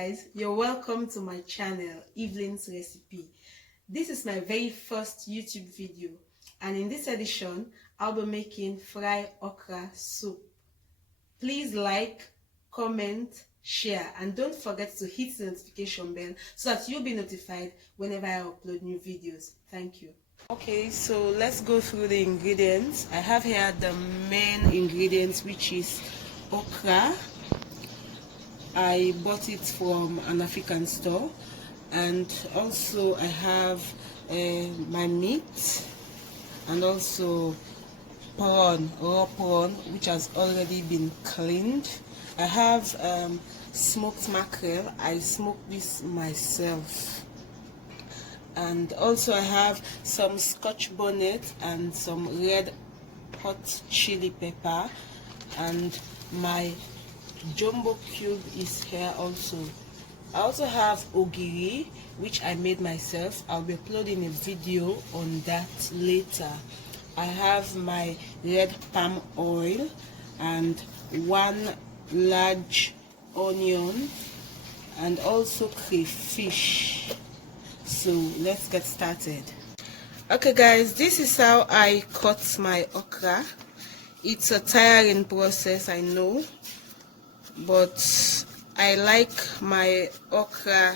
guys, you're welcome to my channel, Evelyn's Recipe. This is my very first YouTube video, and in this edition I'll be making fried okra soup. Please like, comment, share, and don't forget to hit the notification bell so that you'll be notified whenever I upload new videos. Thank you. Okay, so let's go through the ingredients. I have here the main ingredients, which is okra. I bought it from an African store, and also I have my meat, and also prawn, raw prawn, which has already been cleaned. I have smoked mackerel. I smoked this myself, and also I have some scotch bonnet and some red hot chili pepper, and my jumbo cube is here also. I also have ogiri, which I made myself. I'll be uploading a video on that later. I have my red palm oil and one large onion, and also crayfish. So let's get started. Okay guys, this is how I cut my okra. It's a tiring process, I know, but I like my okra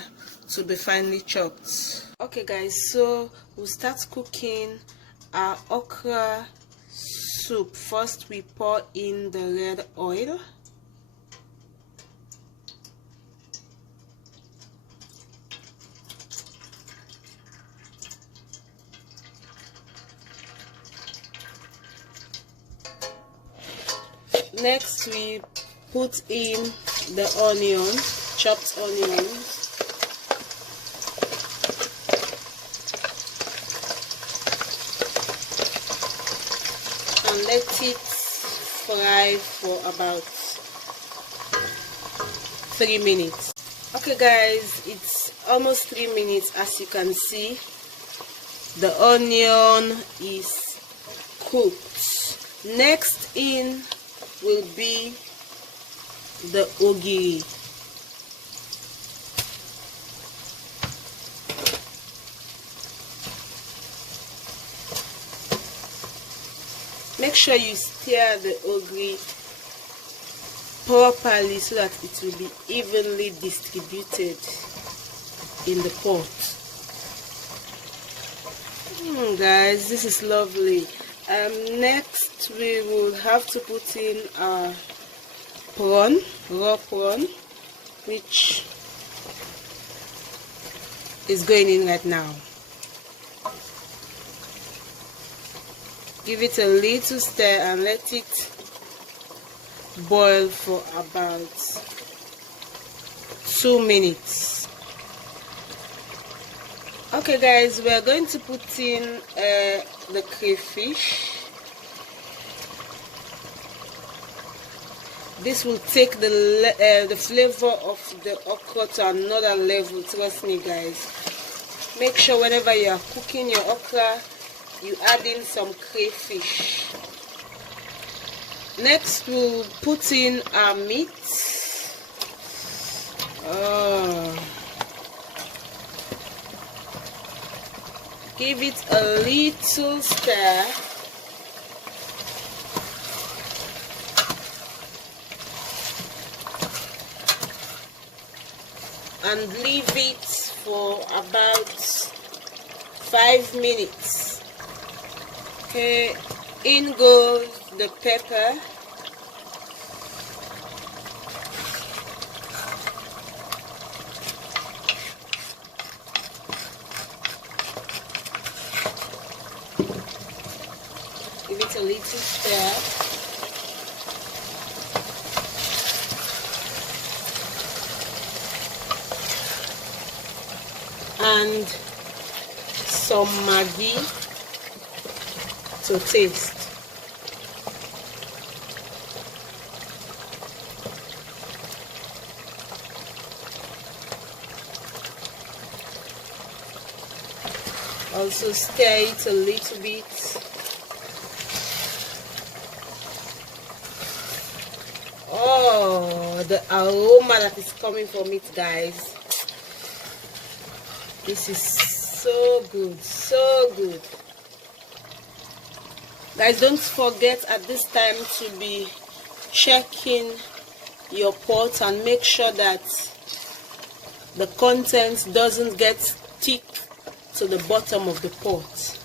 to be finely chopped. Okay guys, so we'll start cooking our okra soup. First we pour in the red oil. Next we put in the onion, chopped onions, and let it fry for about 3 minutes. Okay guys, it's almost 3 minutes. As you can see, the onion is cooked. Next in will be the ogiri. Make sure you stir the ogiri properly so that it will be evenly distributed in the pot. Guys, this is lovely. Next we will have to put in our prawn, raw prawn, which is going in right now. Give it a little stir and let it boil for about 2 minutes. Okay guys, we are going to put in the crayfish. This will take the flavor of the okra to another level. Trust me guys. Make sure whenever you are cooking your okra, you add in some crayfish. Next we'll put in our meat. Give it a little stir. And leave it for about 5 minutes. Okay, in goes the pepper. Give it a little stir. And some Maggi to taste. Also stir it a little bit. Oh, The aroma that is coming from it, guys. This is so good, so good. Guys, don't forget at this time to be checking your pot and make sure that the content doesn't get thick to the bottom of the pot.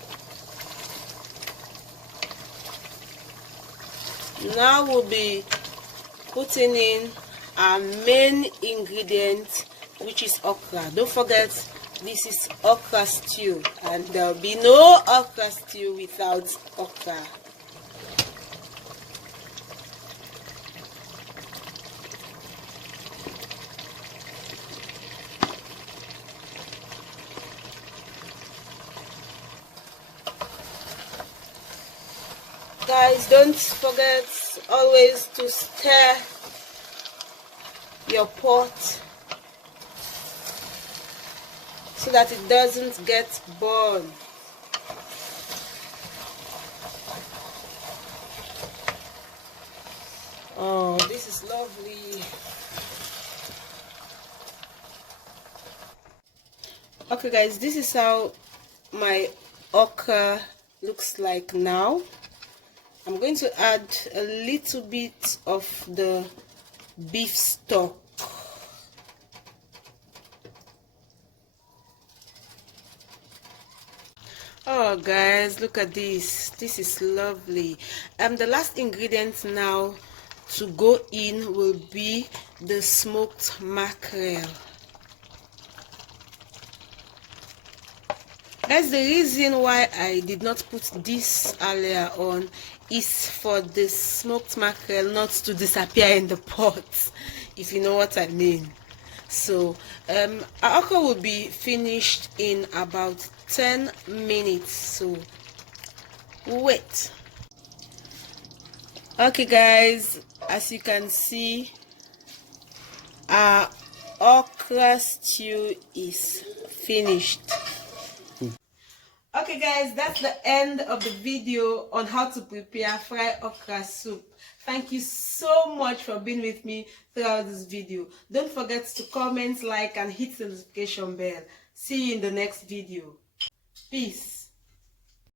Now we'll be putting in our main ingredient, which is okra. Don't forget, this is okra stew, and there'll be no okra stew without okra. Guys, don't forget always to stir your pot so that it doesn't get burned. Oh, this is lovely. Okay guys, this is how my okra looks like now. I'm going to add a little bit of the beef stock. Oh guys, look at this. This is lovely. The last ingredient now to go in will be the smoked mackerel. Guys, the reason why I did not put this earlier on is for the smoked mackerel not to disappear in the pot, if you know what I mean. So our okra will be finished in about 10 minutes, so wait. Okay guys, as you can see, our okra stew is finished. Okay guys, that's the end of the video on how to prepare fried okra soup. Thank you so much for being with me throughout this video. Don't forget to comment, like, and hit the notification bell. See you in the next video. Peace.